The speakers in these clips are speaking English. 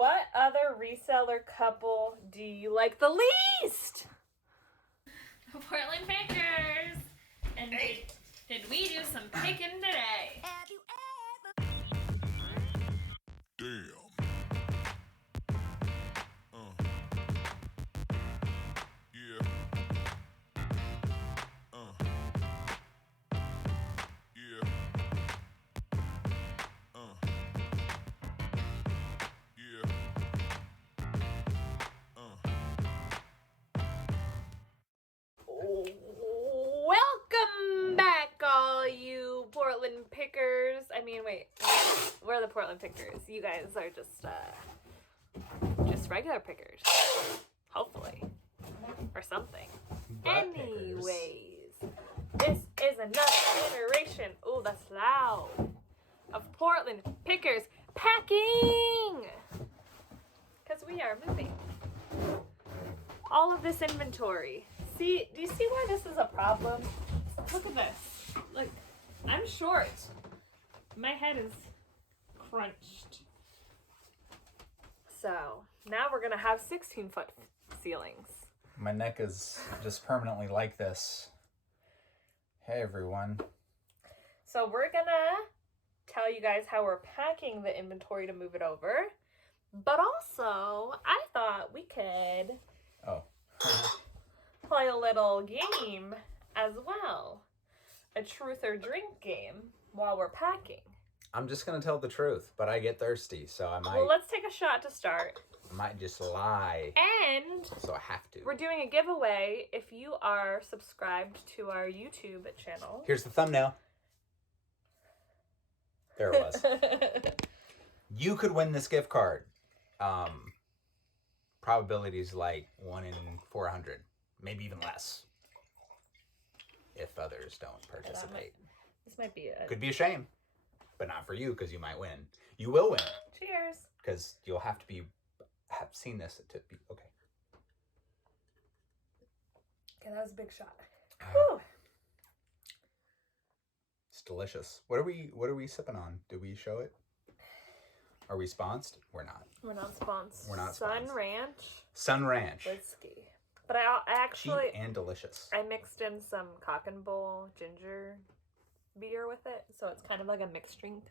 What other reseller couple do you like the least? The Portland Pickers. And did we do some picking today? Damn. Yeah. Yeah. Yeah. Welcome back, all you Portland Pickers. I mean, wait, we're the Portland Pickers. You guys are just regular pickers, hopefully, or something. Anyways, this is another iteration. Oh, that's loud. Of Portland Pickers packing, because we are moving all of this inventory. See, do you see why this is a problem? Look at this. Look, I'm short. My head is crunched. So now we're gonna have 16-foot ceilings. My neck is just permanently like this. Hey everyone. So we're gonna tell you guys how we're packing the inventory to move it over. But also, I thought we could play a little game as well. A truth or drink game while we're packing. I'm just gonna tell the truth, but I get thirsty, so I might. Well, let's take a shot to start. I might just lie. And so I have to. We're doing a giveaway if you are subscribed to our YouTube channel. Here's the thumbnail. There it was. You could win this gift card. Probability is like 1 in 400, maybe even less, if others don't participate. This might be Could be a shame, but not for you because you might win. You will win. Cheers. Because you'll have to have seen this to be okay. Okay, that was a big shot. Whew. It's delicious. What are we sipping on? Did we show it? Are we sponsored? We're not. We're not sponsored. We're not Sun sponsored. Ranch. Sun Ranch. Whiskey. But I actually... Cheap and delicious. I mixed in some Cock and Bull ginger beer with it. So it's kind of like a mixed drink.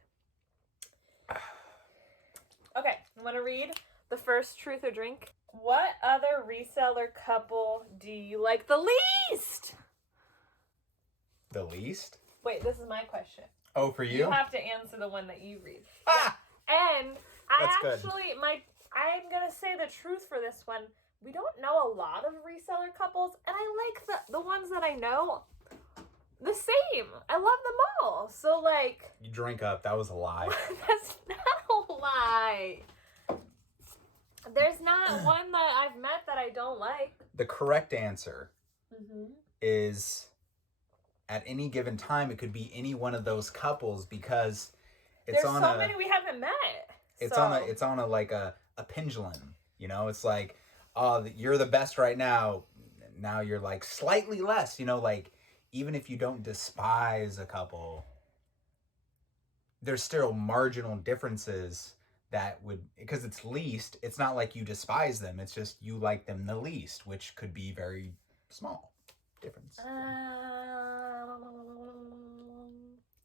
Okay, I'm going to read the first truth or drink. What other reseller couple do you like the least? The least? Wait, this is my question. Oh, for you? You have to answer the one that you read. Ah! And That's good. I'm going to say the truth for this one. We don't know a lot of reseller couples, and I like the ones that I know the same. I love them all. So, like... You drink up. That was a lie. That's not a lie. There's not one that I've met that I don't like. The correct answer is at any given time, it could be any one of those couples because it's There's so many we haven't met. It's on a pendulum. You know, it's like, oh, you're the best right now. Now you're like slightly less, you know, like even if you don't despise a couple, there's still marginal differences that would, because it's least, it's not like you despise them. It's just you like them the least, which could be very small difference.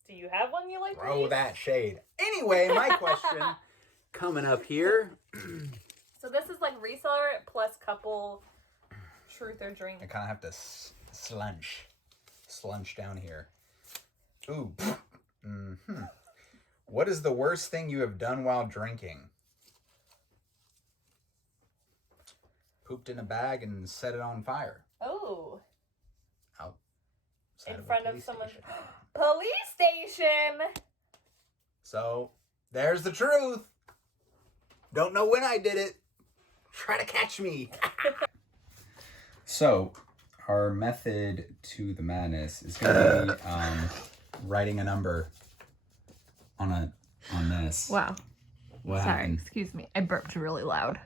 Do you have one you like? Throw that shade. Anyway, my question coming up here. So this is like reseller plus couple truth or drink. I kind of have to slunch down here. Ooh. What is the worst thing you have done while drinking? Pooped in a bag and set it on fire. Oh. Outside in front of someone's station. Police station. So, there's the truth. Don't know when I did it. Try to catch me. So, our method to the madness is going to be writing a number on this. Wow. What Sorry, happened? excuse me. I burped really loud.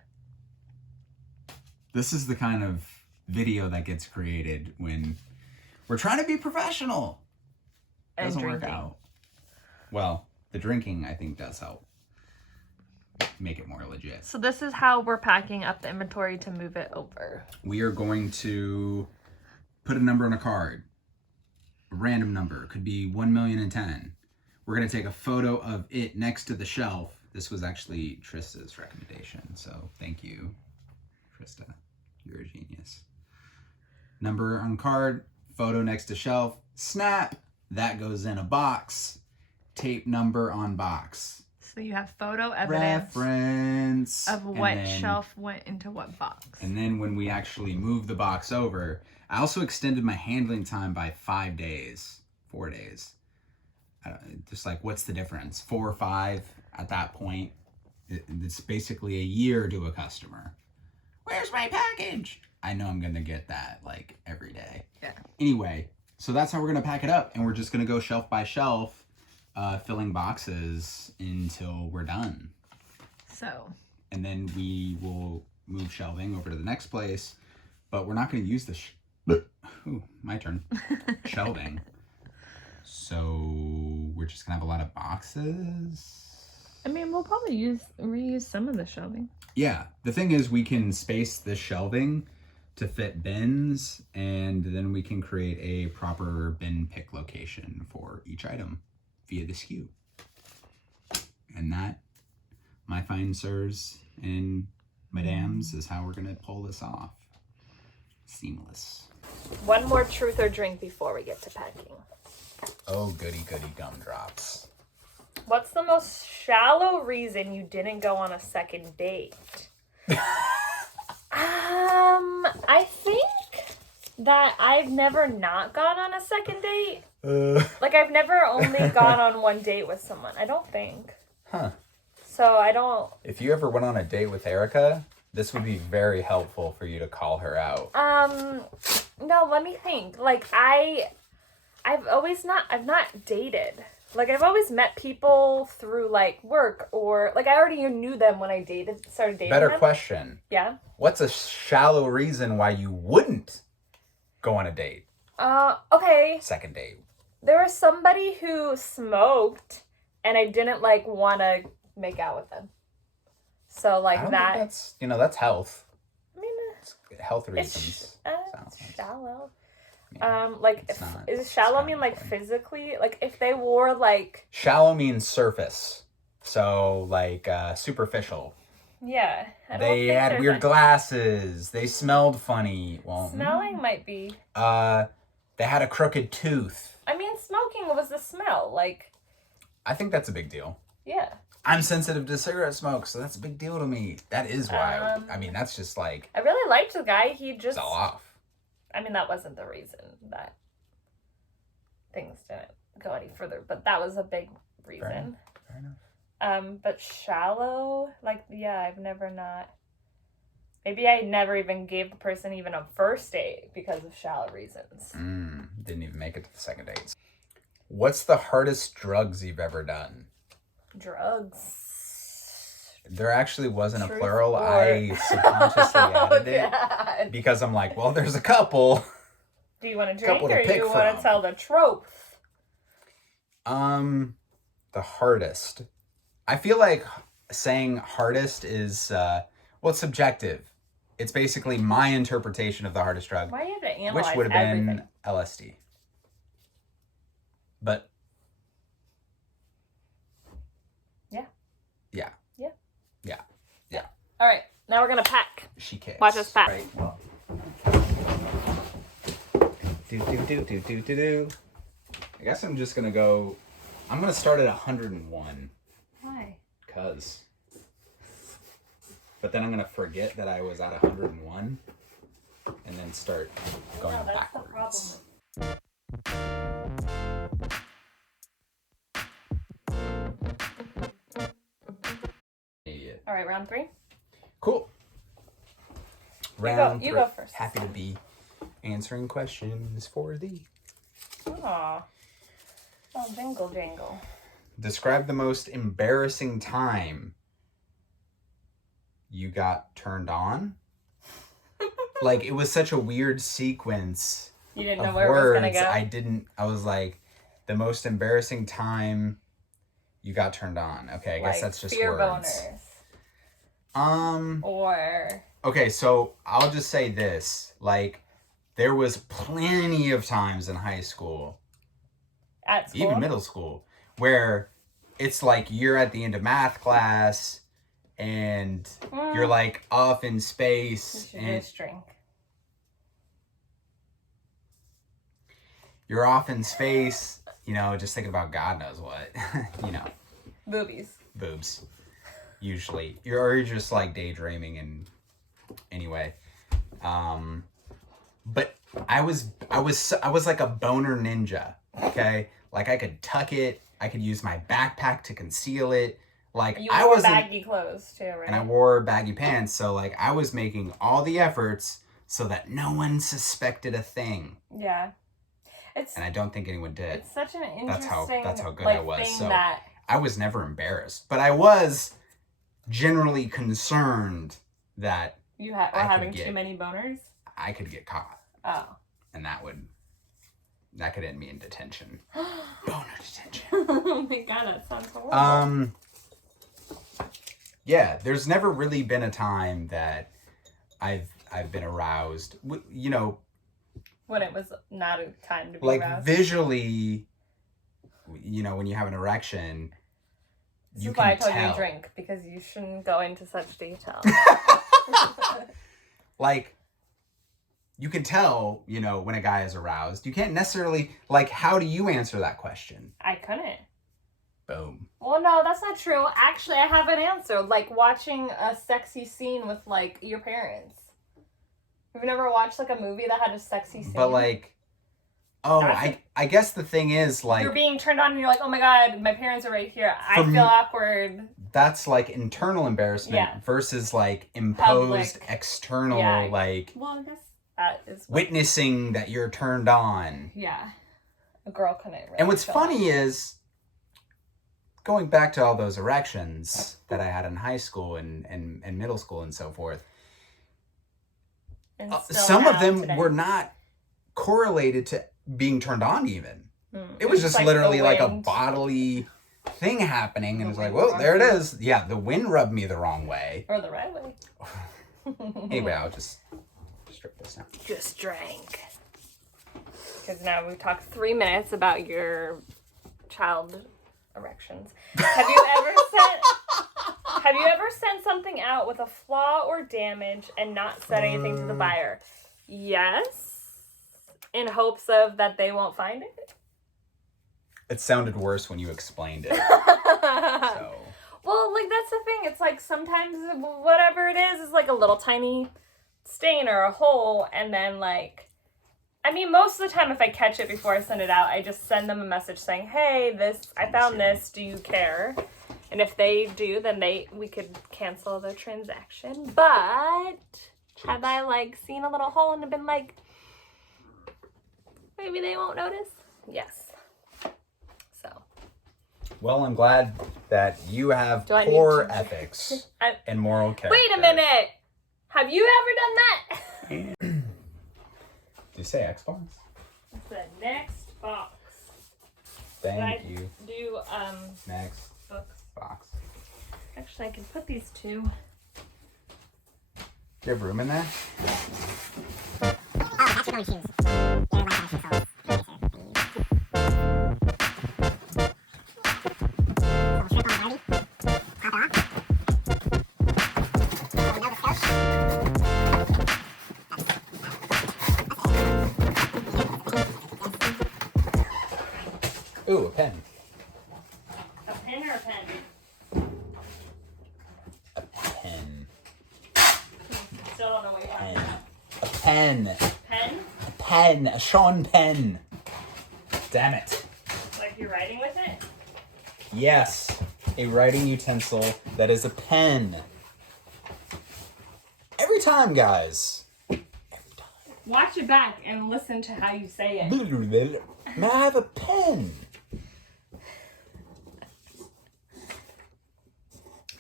This is the kind of video that gets created when we're trying to be professional. And Doesn't work drinking. out. Well, the drinking I think does help. make it more legit. So this is how we're packing up the inventory to move it over. We are going to put a number on a card. A random number. Could be 1,000,010. We're going to take a photo of it next to the shelf. This was actually Trista's recommendation, so thank you, Trista. You're a genius. Number on card, photo next to shelf, snap. That goes in a box. Tape number on box. So you have photo evidence Reference. of what shelf went into what box. And then when we actually move the box over, I also extended my handling time by 5 days, 4 days. Just like, what's the difference? 4 or 5 at that point. It's basically a year to a customer. Where's my package? I know I'm going to get that like every day. Yeah. Anyway, so that's how we're going to pack it up. And we're just going to go shelf by shelf, filling boxes until we're done. So. And then we will move shelving over to the next place. But we're not going to use the... Ooh, my turn. Shelving. So we're just going to have a lot of boxes. I mean, we'll probably reuse some of the shelving. Yeah. The thing is, we can space the shelving to fit bins, and then we can create a proper bin pick location for each item via the SKU. And that, my fine sirs and madams, is how we're going to pull this off. Seamless. One more truth or drink before we get to packing. Oh, goody goody gumdrops. What's the most shallow reason you didn't go on a second date? I think that I've never not gone on a second date. Like, I've never only gone on one date with someone. I don't think. Huh. So I don't... If you ever went on a date with Erica, this would be very helpful for you to call her out. No, let me think. Like, I've not dated. Like, I've always met people through, like, work or... Like, I already knew them when I started dating Better them. question. Yeah? What's a shallow reason why you wouldn't go on a date? Okay. Second date. There was somebody who smoked, and I didn't, like, want to make out with them. So, like, I don't that... think that's, that's health. I mean... It's health reasons. It's shallow. I mean, like, it's not. is It's shallow kind mean, of like, important. physically? Like, if they wore, like... Shallow means surface. So, like, superficial. Yeah. I don't They think had there's weird a- glasses. They smelled funny. Well, Smelling might be... they had a crooked tooth. I mean, smoking was the smell. Like, I think that's a big deal. yeah. I'm sensitive to cigarette smoke, so that's a big deal to me. That is why. I mean, that's just like... I really liked the guy. He just... It's all off. I mean, that wasn't the reason that things didn't go any further, but that was a big reason. Fair enough. But shallow, like, yeah, I've never not... Maybe I never even gave the person even a first date because of shallow reasons. Didn't even make it to the second date. What's the hardest drugs you've ever done? Drugs. There actually wasn't a Truth plural. or- I subconsciously added it God. because I'm like, well, there's a couple. Do you want to drink Couple to or do pick you want from. to tell the truth? The hardest. I feel like saying hardest is, it's subjective. It's basically my interpretation of the hardest drug, Why do you have to analyze which would have everything? been LSD. But yeah. All right, now we're gonna pack. She kicks. Watch us pack. Right, well. Do. I guess I'm just gonna go. I'm gonna start at 101. Why? Cause. But then I'm gonna forget that I was at 101, and then start going No, that's backwards. the problem. Idiot. All right, round 3. Cool. You Round go three. first. Happy to be answering questions for thee. Aw. Oh, jingle jangle. Describe the most embarrassing time you got turned on. Like, it was such a weird sequence You didn't know of where words. it was gonna go. I was like, the most embarrassing time you got turned on. Okay, I guess Like that's just fear words. boners. Or Okay, so I'll just say this. Like, there was plenty of times in high school, at school? even middle school, where it's like you're at the end of math class and you're like off in space You should and just drink. you're off in space, you know, just thinking about God knows what, you know, Boobies. boobs. Usually, you're just like daydreaming, and anyway, but I was like a boner ninja. Okay, like I could tuck it, I could use my backpack to conceal it. Like You I wore wasn't, baggy clothes too, right? and I wore baggy pants, so like I was making all the efforts so that no one suspected a thing. Yeah. And I don't think anyone did. It's such an interesting That's how good like, I was. thing So that I was never embarrassed, but I was generally concerned that you were I could having get- too many boners. I could get caught, Oh. and that could end me in detention. Boner detention. Oh my god, that sounds horrible. Yeah, there's never really been a time that I've been aroused. You know, When it was not a time to be like aroused. visually, you know, when you have an erection, This you is why I can told you tell. to drink, because you shouldn't go into such detail. Like, you can tell, you know, when a guy is aroused. You can't necessarily, like, how do you answer that question? I couldn't. Boom. Well, no, that's not true. Actually, I have an answer. Like watching a sexy scene with, like, your parents. You've never watched, like, a movie that had a sexy scene? But, like, oh, I guess the thing is, like, you're being turned on and you're like, oh my god, my parents are right here. I For feel me- awkward. that's, like, internal embarrassment Yeah. versus, like, imposed Public. external, Yeah. like, Well, I guess that is what, witnessing that you're turned on. yeah. A girl couldn't really And what's feel funny is, going back to all those erections that I had in high school and middle school and so forth, that. And still some of now them today. were not correlated to being turned on even. Mm. It was just like literally the like a wind. bodily thing happening, and The it's like, wind whoa, rubbed there it you. is. Yeah, the wind rubbed me the wrong way. Or the right way. Anyway, I'll just strip this out. Just drank. Because now we've talked 3 minutes about your child erections. Have you ever sent something out with a flaw or damage and not said anything to the buyer? Yes. In hopes of that they won't find it? It sounded worse when you explained it. So Well, like, that's the thing. It's like sometimes whatever it is like a little tiny stain or a hole, and then, like, I mean, most of the time if I catch it before I send it out, I just send them a message saying, hey, I found this, do you care? And if they do, then we could cancel the transaction. But have I, like, seen a little hole and been like, maybe they won't notice? Yes. So. well, I'm glad that you have Do I need poor to- ethics I- and moral character. Wait a minute! Have you ever done that? Did you say Xbox? It's the next box. Thank you. Do, Next books. box. Actually, I can put these two. Do you have room in there? Ooh, a pen. A pen or a pen? A pen. Still don't know what you're talking Pen. about. A pen. Pen? A pen. A Sean pen. Damn it. Like you're writing with it? Yes. A writing utensil that is a pen. Every time, guys. Every time. Watch it back and listen to how you say it. May I have a pen?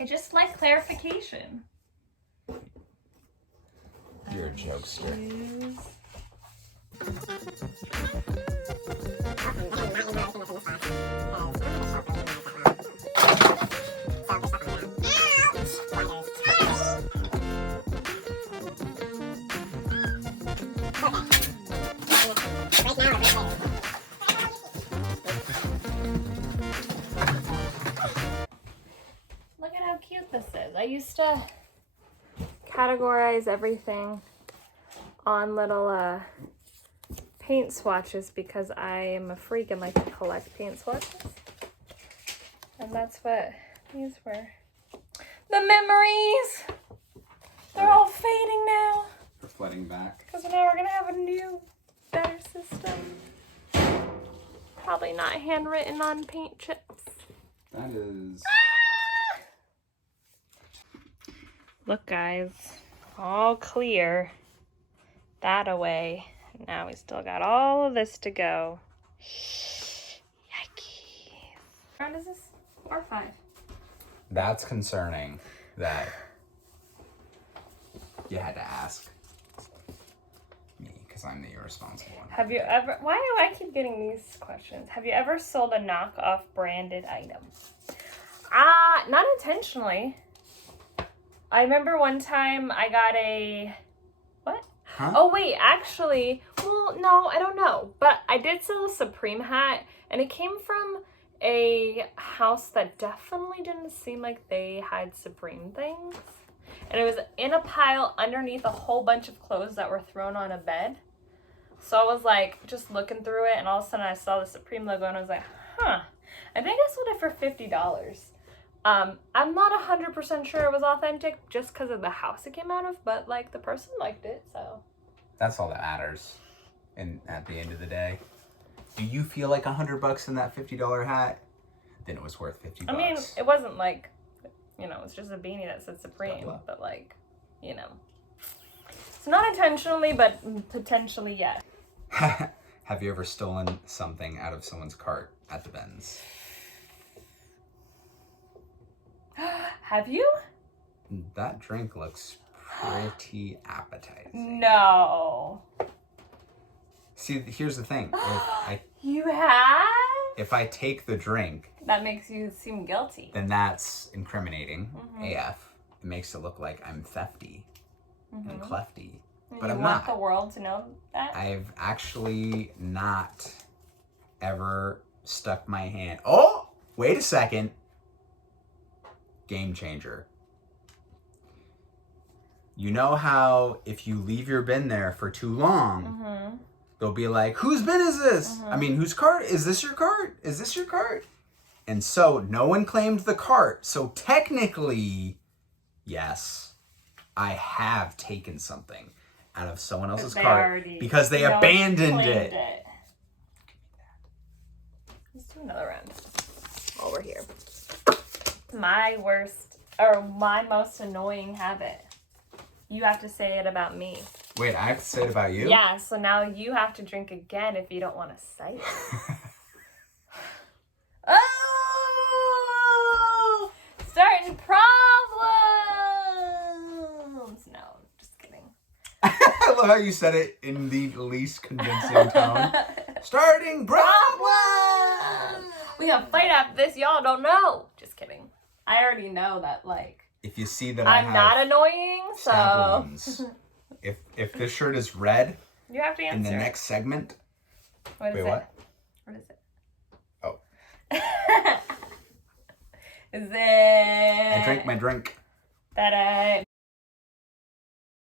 I just like clarification. You're a jokester. Look at how cute this is. I used to categorize everything on little paint swatches because I am a freak and like to collect paint swatches. And that's what these were. The memories! They're all fading now. We're flooding back. Because now we're going to have a new, better system. Probably not handwritten on paint chips. That is... Look, guys. All clear. That away. Now we still got all of this to go. Yikes. What round is this? 4 or 5? That's concerning that you had to ask me because I'm the irresponsible one. Have you ever, why do I keep getting these questions? Have you ever sold a knockoff branded item? Not intentionally. I remember one time I got a, what? Huh? Oh wait, actually, well, no, I don't know. But I did sell a Supreme hat and it came from a house that definitely didn't seem like they had Supreme things. And it was in a pile underneath a whole bunch of clothes that were thrown on a bed. So I was like, just looking through it, and all of a sudden I saw the Supreme logo, and I was like, huh. I think I sold it for $50. I'm not 100% sure it was authentic just because of the house it came out of, but like the person liked it, so. That's all that matters. And at the end of the day, do you feel like $100 in that $50 hat? Then it was worth $50. I mean, it wasn't like, you know, it's just a beanie that said Supreme, Blah, blah. but like, you know. It's not intentionally, but potentially, yes. Have you ever stolen something out of someone's cart at the Benz? Have you? That drink looks pretty appetizing. No. See, here's the thing. You have? If I take the drink, That makes you seem guilty. then that's incriminating Mhm. AF. It makes it look like I'm thefty and clefty. And But you I'm want not. the world to know that? I've actually not ever stuck my hand. Oh, wait a second. Game changer. You know how if you leave your bin there for too long, they'll be like, whose bin is this? I mean, whose cart? Is this your cart? Is this your cart? And so no one claimed the cart. So technically, yes, I have taken something out of someone else's cart because they abandoned it. Let's do another round while we're here. My worst, or my most annoying habit. You have to say it about me. Wait, I have to say it about you? Yeah, so now you have to drink again if you don't want to say it. Oh! Starting problems! No, just kidding. I love how you said it in the least convincing tone. Starting problem! We gonna fight after this, y'all don't know. Just kidding. I already know that, like, If you see that I'm I have not annoying, so stab wounds, if this shirt is red you have to answer. in the next segment, What is wait, it? what? What is it? Oh, Is it? I drank my drink. That